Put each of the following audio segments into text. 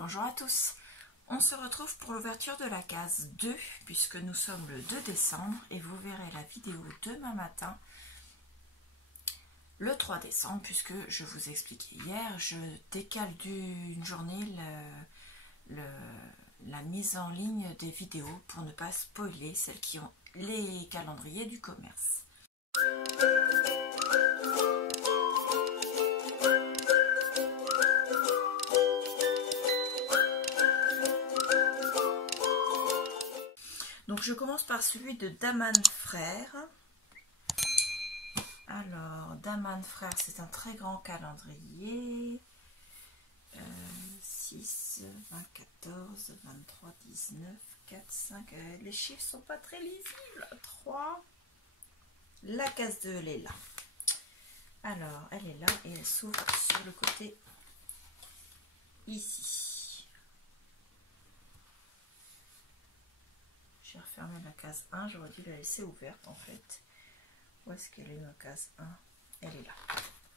Bonjour à tous, on se retrouve pour l'ouverture de la case 2 puisque nous sommes le 2 décembre et vous verrez la vidéo demain matin le 3 décembre puisque je vous expliquais hier, je décale d'une journée la mise en ligne des vidéos pour ne pas spoiler celles qui ont les calendriers du commerce. Donc je commence par celui de Daman Frères. Alors, Daman Frères, c'est un très grand calendrier. 6, 20, 14, 23, 19, 4, 5. Les chiffres sont pas très lisibles. 3. La case 2, elle est là. Alors, elle est là et elle s'ouvre sur le côté ici. J'ai refermé la case 1, j'aurais dû la laisser ouverte en fait. Où est-ce qu'elle est ma case 1? Elle est là.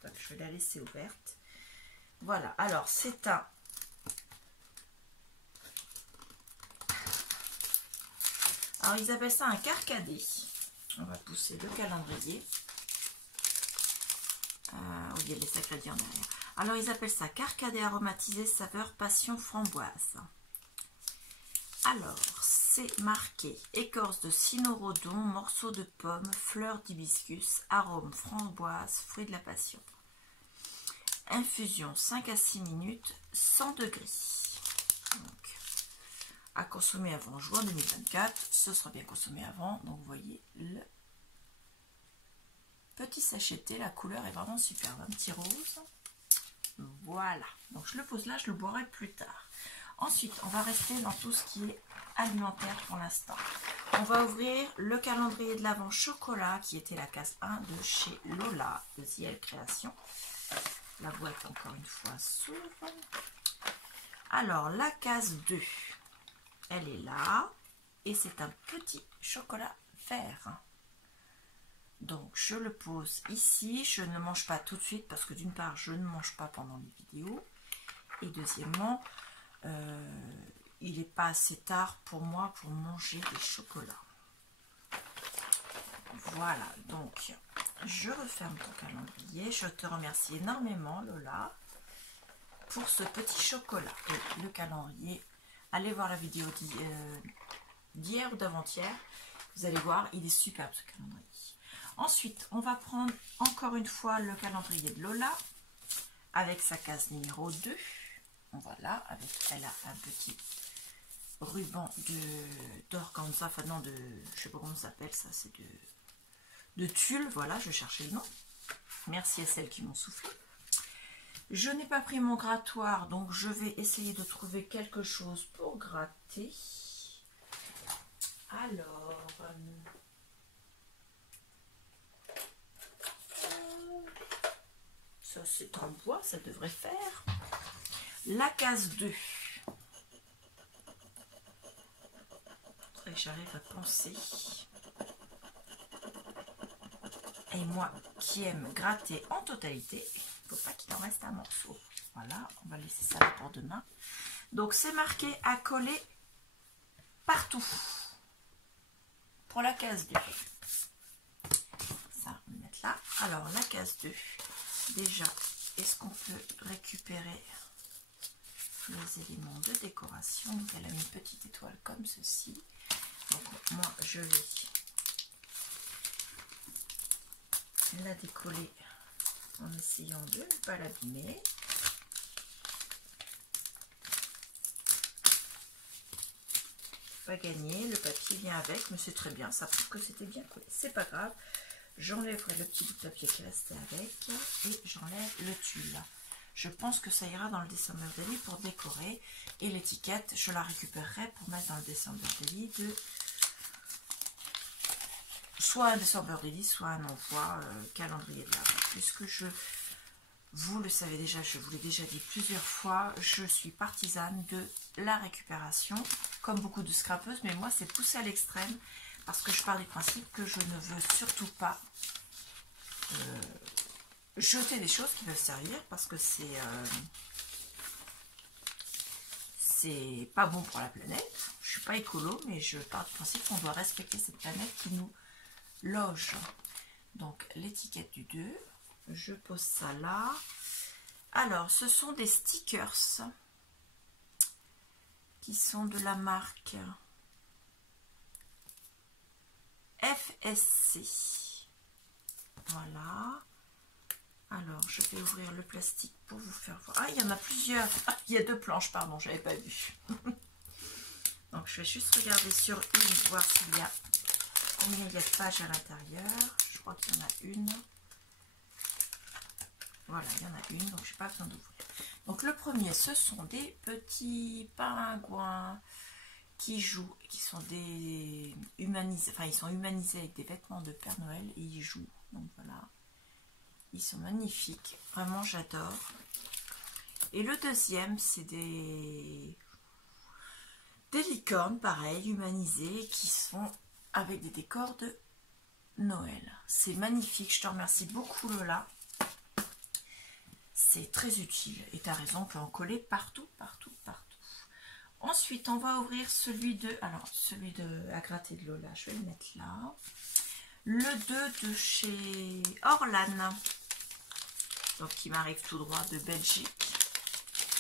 Donc je vais la laisser ouverte. Voilà, alors c'est un... Alors ils appellent ça un carcadé. On va pousser le calendrier. Oui, il y a les ingrédients derrière. Alors ils appellent ça carcadé aromatisé saveur passion framboise. Alors, c'est marqué écorce de cynorrhodon, morceaux de pomme, fleurs d'hibiscus, arôme framboise, fruits de la passion. Infusion 5 à 6 minutes, 100 degrés. Donc, à consommer avant juin 2024. Ce sera bien consommé avant. Donc, vous voyez le petit sacheté. La couleur est vraiment superbe. Un petit rose. Voilà. Donc, je le pose là. Je le boirai plus tard. Ensuite, on va rester dans tout ce qui est alimentaire pour l'instant. On va ouvrir le calendrier de l'Avent chocolat qui était la case 1 de chez Lola de Ziel Création. La boîte, encore une fois, s'ouvre. Alors, la case 2, elle est là. Et c'est un petit chocolat vert. Donc, je le pose ici. Je ne mange pas tout de suite parce que d'une part, je ne mange pas pendant les vidéos. Et deuxièmement... il n'est pas assez tard pour moi pour manger des chocolats. Voilà, donc je referme ton calendrier. Je te remercie énormément Lola pour ce petit chocolat. Et le calendrier, allez voir la vidéo d'hier ou d'avant-hier. Vous allez voir, il est superbe ce calendrier. Ensuite, on va prendre encore une fois le calendrier de Lola avec sa case numéro 2. Voilà, avec elle a un petit ruban d'organza, enfin non, je sais pas comment ça s'appelle ça, c'est de tulle, voilà, je cherchais le nom. Merci à celles qui m'ont soufflé. Je n'ai pas pris mon grattoir, donc je vais essayer de trouver quelque chose pour gratter. Alors, ça c'est en bois, ça devrait faire. La case 2. J'arrive à penser. Et moi qui aime gratter en totalité, il ne faut pas qu'il en reste un morceau. Voilà, on va laisser ça pour demain. Donc c'est marqué à coller partout. Pour la case 2. Ça, on va mettre là. Alors la case 2. Déjà, est-ce qu'on peut récupérer les éléments de décoration? Donc elle a mis une petite étoile comme ceci. Donc moi je vais la décoller en essayant de ne pas l'abîmer. Pas gagné, le papier vient avec, mais c'est très bien, ça prouve que c'était bien collé. C'est pas grave, j'enlèverai le petit bout de papier qui restait avec et j'enlève le tulle. Je pense que ça ira dans le December Daily pour décorer. Et l'étiquette, je la récupérerai pour mettre dans le December Daily de soit un December Daily, soit un envoi calendrier de l'Avent. Puisque vous le savez déjà, je vous l'ai déjà dit plusieurs fois, je suis partisane de la récupération, comme beaucoup de scrapeuses, mais moi c'est poussé à l'extrême parce que je pars du principe que je ne veux surtout pas jeter des choses qui peuvent servir parce que c'est pas bon pour la planète. Je suis pas écolo, mais je pars du principe qu'on doit respecter cette planète qui nous loge. Donc l'étiquette du 2, je pose ça là. Alors ce sont des stickers qui sont de la marque FSC. Voilà. Alors je vais ouvrir le plastique pour vous faire voir. Ah, il y en a plusieurs. Ah, il y a 2 planches, pardon, j'avais pas vu. Donc je vais juste regarder sur une, voir s'il y a combien il y a de pages à l'intérieur. Je crois qu'il y en a une. Voilà, il y en a une, donc je n'ai pas besoin d'ouvrir. Donc le premier, ce sont des petits pingouins qui jouent, qui sont des humanisés, enfin ils sont humanisés avec des vêtements de Père Noël et ils jouent. Donc voilà, ils sont magnifiques, vraiment j'adore. Et le deuxième, c'est des licornes, pareil, humanisées, qui sont avec des décors de Noël. C'est magnifique, je te remercie beaucoup Lola. C'est très utile et tu as raison, on peut en coller partout, partout, partout. Ensuite, on va ouvrir celui de... Alors, celui de à gratter de Lola, je vais le mettre là. Le 2 de chez Orlan. Donc, qui m'arrive tout droit de Belgique.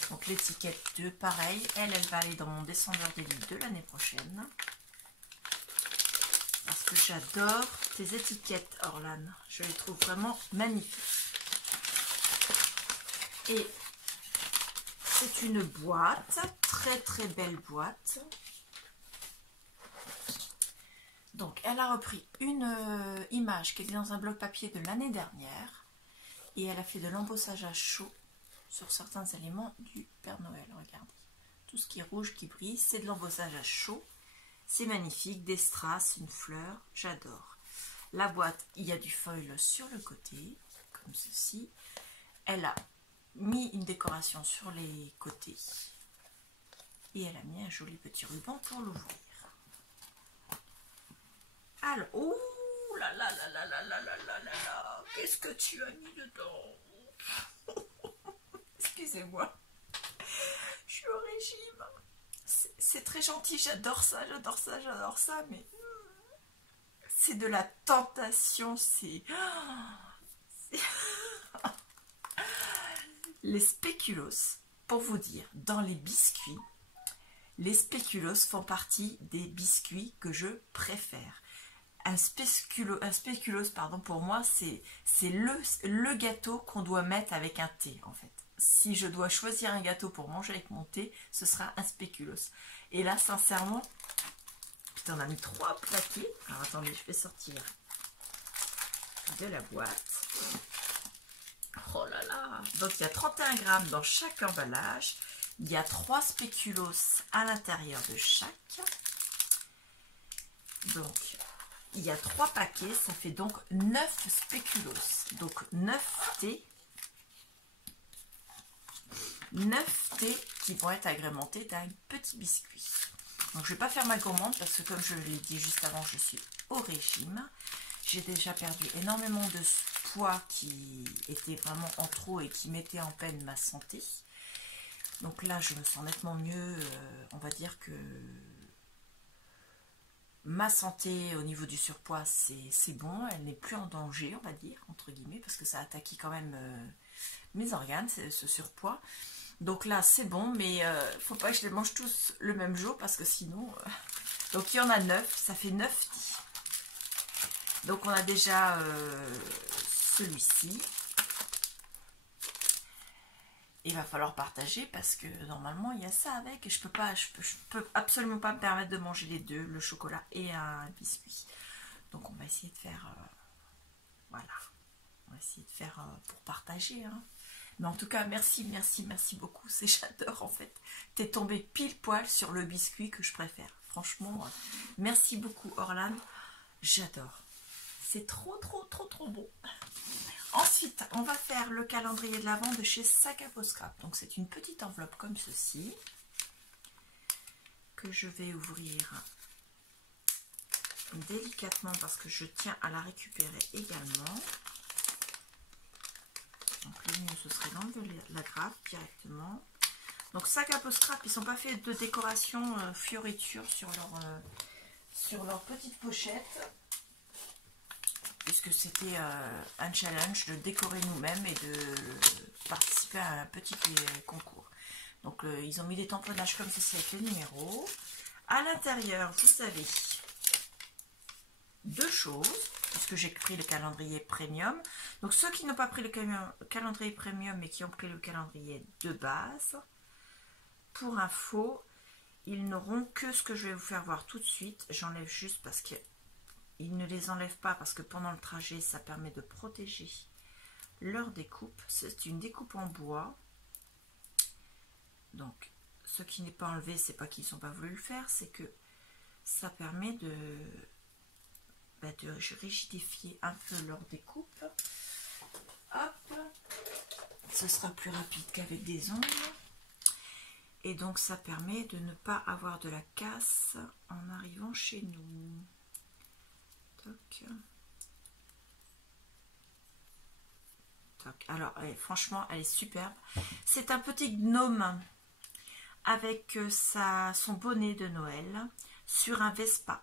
Donc, l'étiquette 2, pareil. Elle va aller dans mon descendeur d'élite de l'année prochaine. Parce que j'adore tes étiquettes, Orlan. Je les trouve vraiment magnifiques. Et c'est une boîte, très très belle boîte. Donc elle a repris une image qui était dans un bloc papier de l'année dernière. Et elle a fait de l'embossage à chaud sur certains éléments du Père Noël. Regardez, tout ce qui est rouge, qui brille, c'est de l'embossage à chaud. C'est magnifique, des strass, une fleur, j'adore. La boîte, il y a du foil sur le côté, comme ceci. Elle a mis une décoration sur les côtés et elle a mis un joli petit ruban pour l'ouvrir. Alors, oh là là là là là là là là là là, qu'est-ce que tu as mis dedans? Excusez-moi, je suis au régime. C'est très gentil, j'adore ça, j'adore ça, j'adore ça, mais c'est de la tentation, c'est... Les spéculoos, pour vous dire, dans les biscuits, les spéculoos font partie des biscuits que je préfère. Un spéculoos, pardon, pour moi, c'est le gâteau qu'on doit mettre avec un thé, en fait. Si je dois choisir un gâteau pour manger avec mon thé, ce sera un spéculoos. Et là, sincèrement, putain, on a mis 3 plaqués. Alors, attendez, je vais sortir de la boîte. Oh là là! Donc il y a 31 grammes dans chaque emballage. Il y a 3 spéculoos à l'intérieur de chaque. Donc il y a 3 paquets, ça fait donc 9 spéculoos. Donc 9 thés. 9 thés qui vont être agrémentés d'un petit biscuit. Donc je ne vais pas faire ma commande parce que comme je l'ai dit juste avant, je suis au régime. J'ai déjà perdu énormément de poids qui était vraiment en trop et qui mettait en peine ma santé. Donc là, je me sens nettement mieux. On va dire que ma santé au niveau du surpoids, c'est bon. Elle n'est plus en danger, on va dire, entre guillemets, parce que ça a attaqué quand même mes organes, ce surpoids. Donc là, c'est bon, mais faut pas que je les mange tous le même jour, parce que sinon... Donc il y en a 9, ça fait 9 dits. Donc on a déjà celui-ci. Il va falloir partager parce que normalement il y a ça avec et je peux absolument pas me permettre de manger les deux, le chocolat et un biscuit. Donc on va essayer de faire voilà, on va essayer de faire pour partager, hein. Mais en tout cas merci beaucoup, c'est j'adore en fait. T'es tombé pile poil sur le biscuit que je préfère. Franchement, merci beaucoup Orlan, j'adore. C'est trop bon. Ensuite, on va faire le calendrier de l'Avent de chez Sac à Peau Scrap. Donc, c'est une petite enveloppe comme ceci que je vais ouvrir délicatement parce que je tiens à la récupérer également. Donc, le mieux, ce serait d'enlever la grappe directement. Donc sac à peau scrap, ils sont pas faits de décoration fioriture sur leur petite pochette. Puisque c'était un challenge de décorer nous-mêmes et de participer à un petit concours. Donc ils ont mis des tamponnages comme ceci avec les numéros. À l'intérieur, vous avez deux choses, puisque j'ai pris le calendrier premium. Donc ceux qui n'ont pas pris le calendrier premium mais qui ont pris le calendrier de base, pour info, ils n'auront que ce que je vais vous faire voir tout de suite. J'enlève juste parce que ils ne les enlèvent pas parce que pendant le trajet, ça permet de protéger leur découpe. C'est une découpe en bois. Donc, ce qui n'est pas enlevé, c'est pas qu'ils n'ont pas voulu le faire, c'est que ça permet de rigidifier un peu leur découpe. Hop, ce sera plus rapide qu'avec des ongles. Et donc, ça permet de ne pas avoir de la casse en arrivant chez nous. Toc. Toc. Alors, franchement, elle est superbe. C'est un petit gnome avec son bonnet de Noël sur un Vespa.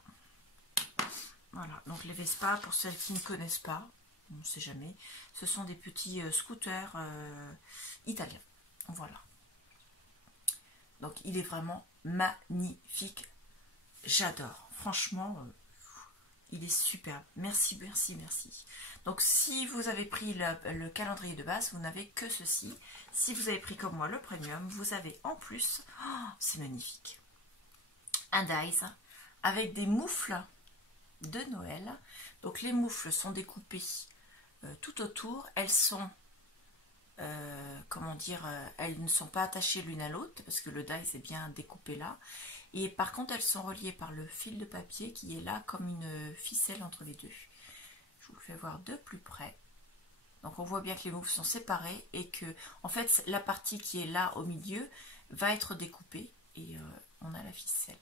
Voilà, donc les Vespa, pour celles qui ne connaissent pas, on ne sait jamais, ce sont des petits scooters italiens. Voilà. Donc, il est vraiment magnifique. J'adore. Franchement... il est superbe. Merci, merci, merci. Donc, si vous avez pris le calendrier de base, vous n'avez que ceci. Si vous avez pris comme moi le premium, vous avez en plus, oh, c'est magnifique, un dies avec des moufles de Noël. Donc, les moufles sont découpées tout autour. Elles sont, comment dire, elles ne sont pas attachées l'une à l'autre parce que le dies est bien découpé là. Et par contre, elles sont reliées par le fil de papier qui est là comme une ficelle entre les deux. Je vous le fais voir de plus près. Donc on voit bien que les moufles sont séparés et que, en fait, la partie qui est là au milieu va être découpée et on a la ficelle.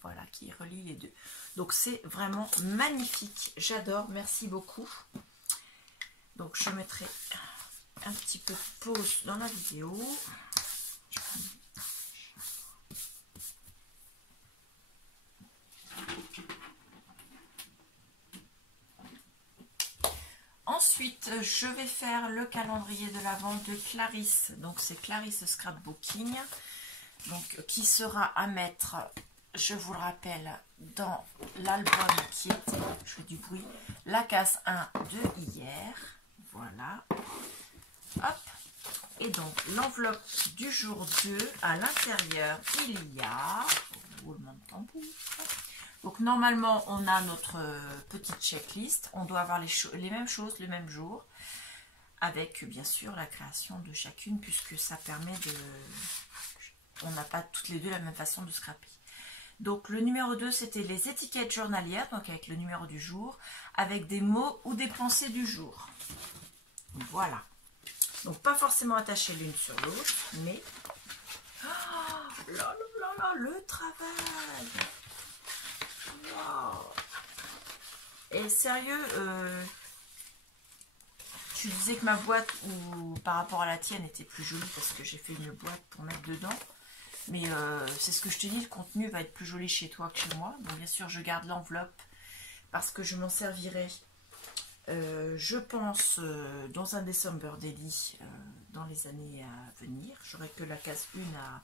Voilà, qui relie les deux. Donc c'est vraiment magnifique. J'adore. Merci beaucoup. Donc je mettrai un petit peu de pause dans la vidéo. Ensuite, je vais faire le calendrier de l'Avent de Clarisse. Donc, c'est Clarisse Scrapbooking. Donc, qui sera à mettre, je vous le rappelle, dans l'album qui est, je fais du bruit, la case 1 de hier. Voilà. Hop. Et donc, l'enveloppe du jour 2, à l'intérieur, il y a, roulement de tambour. Donc normalement on a notre petite checklist, on doit avoir les mêmes choses le même jour, avec bien sûr la création de chacune, puisque ça permet de... On n'a pas toutes les deux la même façon de scraper. Donc le numéro 2 c'était les étiquettes journalières, donc avec le numéro du jour, avec des mots ou des pensées du jour. Voilà. Donc pas forcément attachées l'une sur l'autre, mais... Oh là là là, le travail! Wow. Et sérieux, tu disais que ma boîte ou par rapport à la tienne était plus jolie parce que j'ai fait une boîte pour mettre dedans, mais c'est ce que je te dis, le contenu va être plus joli chez toi que chez moi. Donc bien sûr je garde l'enveloppe parce que je m'en servirai, je pense, dans un December Daily dans les années à venir. J'aurai que la case 1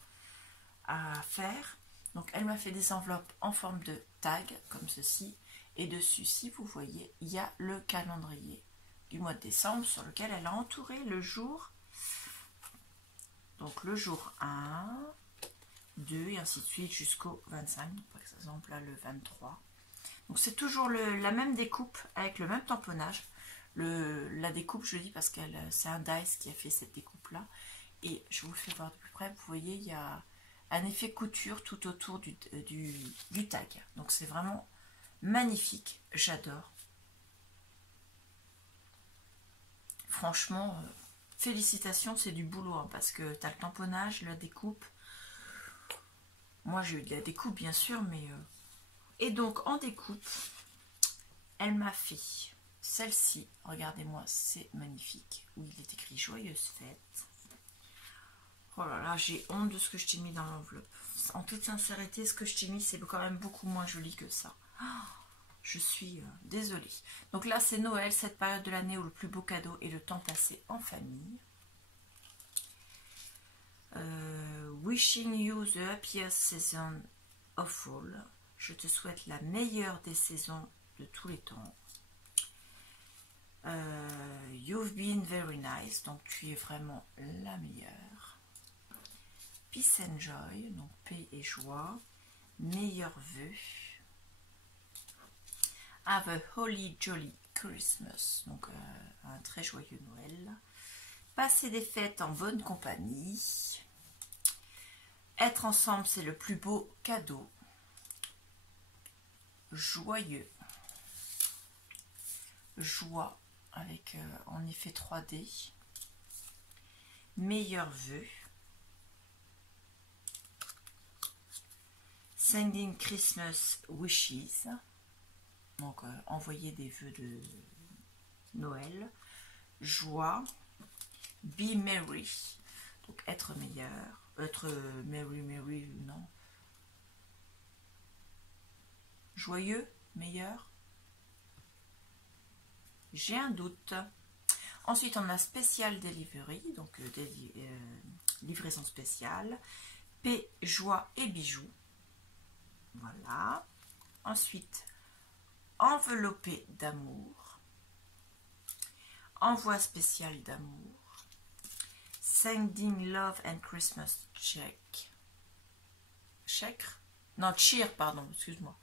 à faire. Donc elle m'a fait des enveloppes en forme de tag, comme ceci. Et dessus, si vous voyez, il y a le calendrier du mois de décembre sur lequel elle a entouré le jour. Donc le jour 1, 2 et ainsi de suite jusqu'au 25. Par exemple là le 23. Donc c'est toujours la même découpe avec le même tamponnage. La découpe, je dis parce que c'est un dies qui a fait cette découpe là. Et je vous le fais voir de plus près. Vous voyez, il y a un effet couture tout autour du tag. Donc c'est vraiment magnifique, j'adore. Franchement, félicitations, c'est du boulot, hein, parce que tu as le tamponnage, la découpe. Moi j'ai eu de la découpe bien sûr, mais... Et donc en découpe, elle m'a fait celle-ci, regardez-moi, c'est magnifique, où il est écrit Joyeuse Fête. Oh là là, j'ai honte de ce que je t'ai mis dans l'enveloppe. En toute sincérité, ce que je t'ai mis, c'est quand même beaucoup moins joli que ça. Je suis désolée. Donc là, c'est Noël, cette période de l'année où le plus beau cadeau est le temps passé en famille. Wishing you the happiest season of all. Je te souhaite la meilleure des saisons de tous les temps. You've been very nice. Donc tu es vraiment la meilleure. Peace and joy. Donc paix et joie. Meilleurs vœux. Have a holly jolly Christmas. Donc un très joyeux Noël. Passer des fêtes en bonne compagnie. Être ensemble, c'est le plus beau cadeau. Joyeux. Joie avec en effet 3D. Meilleurs vœux. Sending Christmas wishes. Donc envoyer des vœux de Noël. Joie. Be merry. Donc être meilleur. Être merry, non. Joyeux, meilleur. J'ai un doute. Ensuite, on a spécial delivery, donc livraison spéciale. Paix, joie et bijoux. Voilà. Ensuite, enveloppé d'amour. Envoi spécial d'amour. Sending love and Christmas check. Check? Non, cheer, pardon, excuse-moi.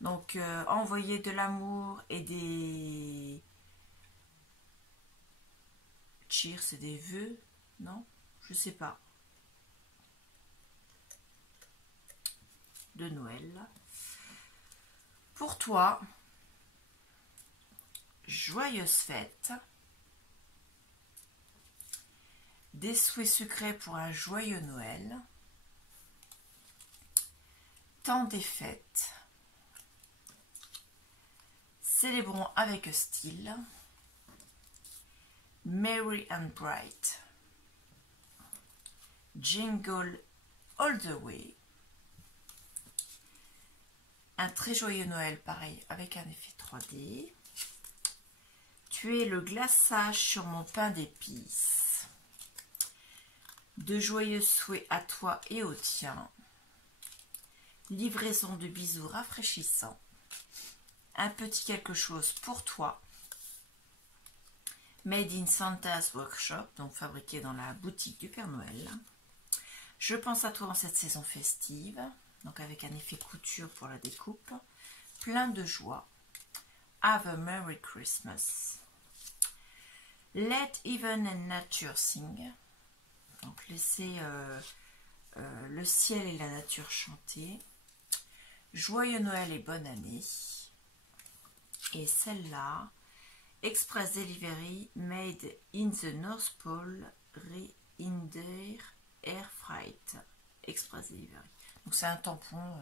Donc, envoyer de l'amour et des... Cheer, c'est des vœux, non? Je sais pas. De Noël. Pour toi, joyeuses fêtes. Des souhaits secrets pour un joyeux Noël. Temps des fêtes. Célébrons avec style. Merry and bright. Jingle all the way. Un très joyeux Noël, pareil, avec un effet 3D. Tu es le glaçage sur mon pain d'épices. De joyeux souhaits à toi et au tien. Livraison de bisous rafraîchissants. Un petit quelque chose pour toi. Made in Santa's Workshop, donc fabriqué dans la boutique du Père Noël. Je pense à toi en cette saison festive, donc avec un effet couture pour la découpe. Plein de joie. Have a Merry Christmas. Let even and nature sing. Donc laissez le ciel et la nature chanter. Joyeux Noël et bonne année. Et celle-là, Express Delivery made in the North Pole, Reinder Air Freight. Express Delivery. Donc c'est un tampon,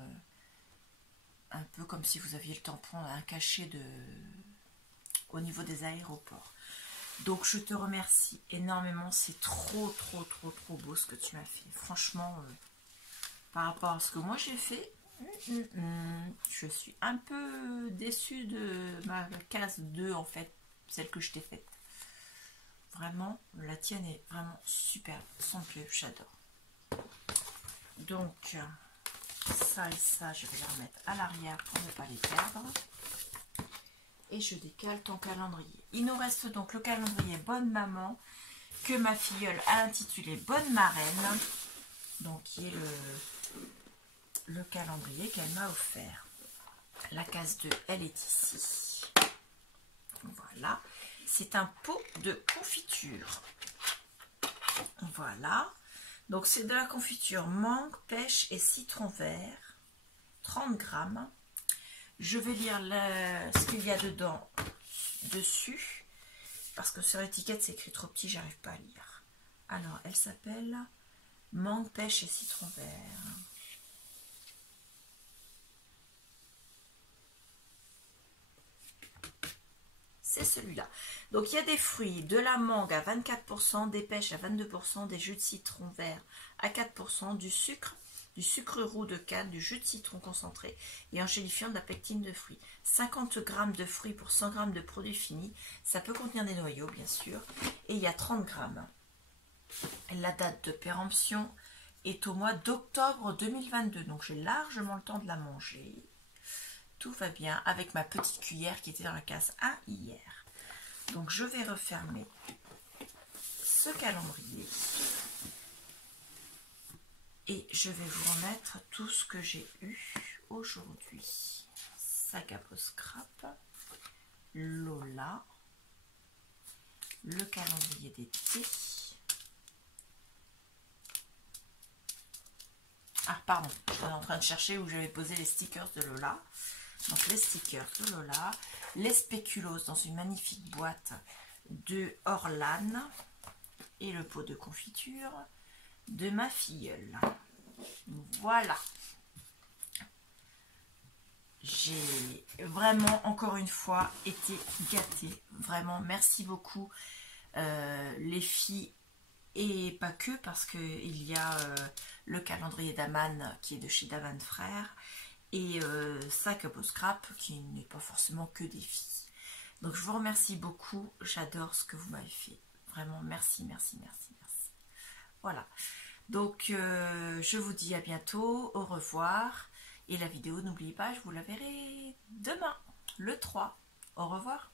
un peu comme si vous aviez le tampon, un cachet au niveau des aéroports. Donc je te remercie énormément, c'est trop beau ce que tu m'as fait. Franchement, par rapport à ce que moi j'ai fait, je suis un peu déçue de ma case 2 en fait, celle que je t'ai faite. Vraiment, la tienne est vraiment super, sans pied, j'adore. Donc, ça et ça, je vais les remettre à l'arrière pour ne pas les perdre. Et je décale ton calendrier. Il nous reste donc le calendrier Bonne Maman que ma filleule a intitulé Bonne Marraine. Donc qui est le calendrier qu'elle m'a offert. La case 2, elle est ici. Voilà. C'est un pot de confiture. Voilà. Donc c'est de la confiture mangue, pêche et citron vert. 30 grammes. Je vais lire ce qu'il y a dedans, dessus, parce que sur l'étiquette c'est écrit trop petit, j'arrive pas à lire. Alors, elle s'appelle mangue, pêche et citron vert. c'est celui-là. Donc il y a des fruits, de la mangue à 24%, des pêches à 22%, des jus de citron vert à 4%, du sucre roux de canne, du jus de citron concentré et un gélifiant de la pectine de fruits. 50 g de fruits pour 100 g de produits finis. Ça peut contenir des noyaux, bien sûr. Et il y a 30 g. La date de péremption est au mois d'octobre 2022. Donc j'ai largement le temps de la manger. Tout va bien avec ma petite cuillère qui était dans la case 1 hier. Donc je vais refermer ce calendrier. Et je vais vous remettre tout ce que j'ai eu aujourd'hui. Sac à peau scrap, Lola, le calendrier d'été. Ah pardon, je suis en train de chercher où j'avais posé les stickers de Lola. Donc les stickers de Lola, les spéculoos dans une magnifique boîte de Orlan et le pot de confiture de ma filleule. Voilà. J'ai vraiment encore une fois été gâtée. Vraiment, merci beaucoup les filles. Et pas que, parce qu'il y a le calendrier d'Aman qui est de chez Daman Frères et Sac à peau scrap qui n'est pas forcément que des filles. Donc je vous remercie beaucoup. J'adore ce que vous m'avez fait. Vraiment, merci, merci, merci, merci. Voilà. Donc, je vous dis à bientôt, au revoir. Et la vidéo, n'oubliez pas, je vous la verrai demain, le 3. Au revoir.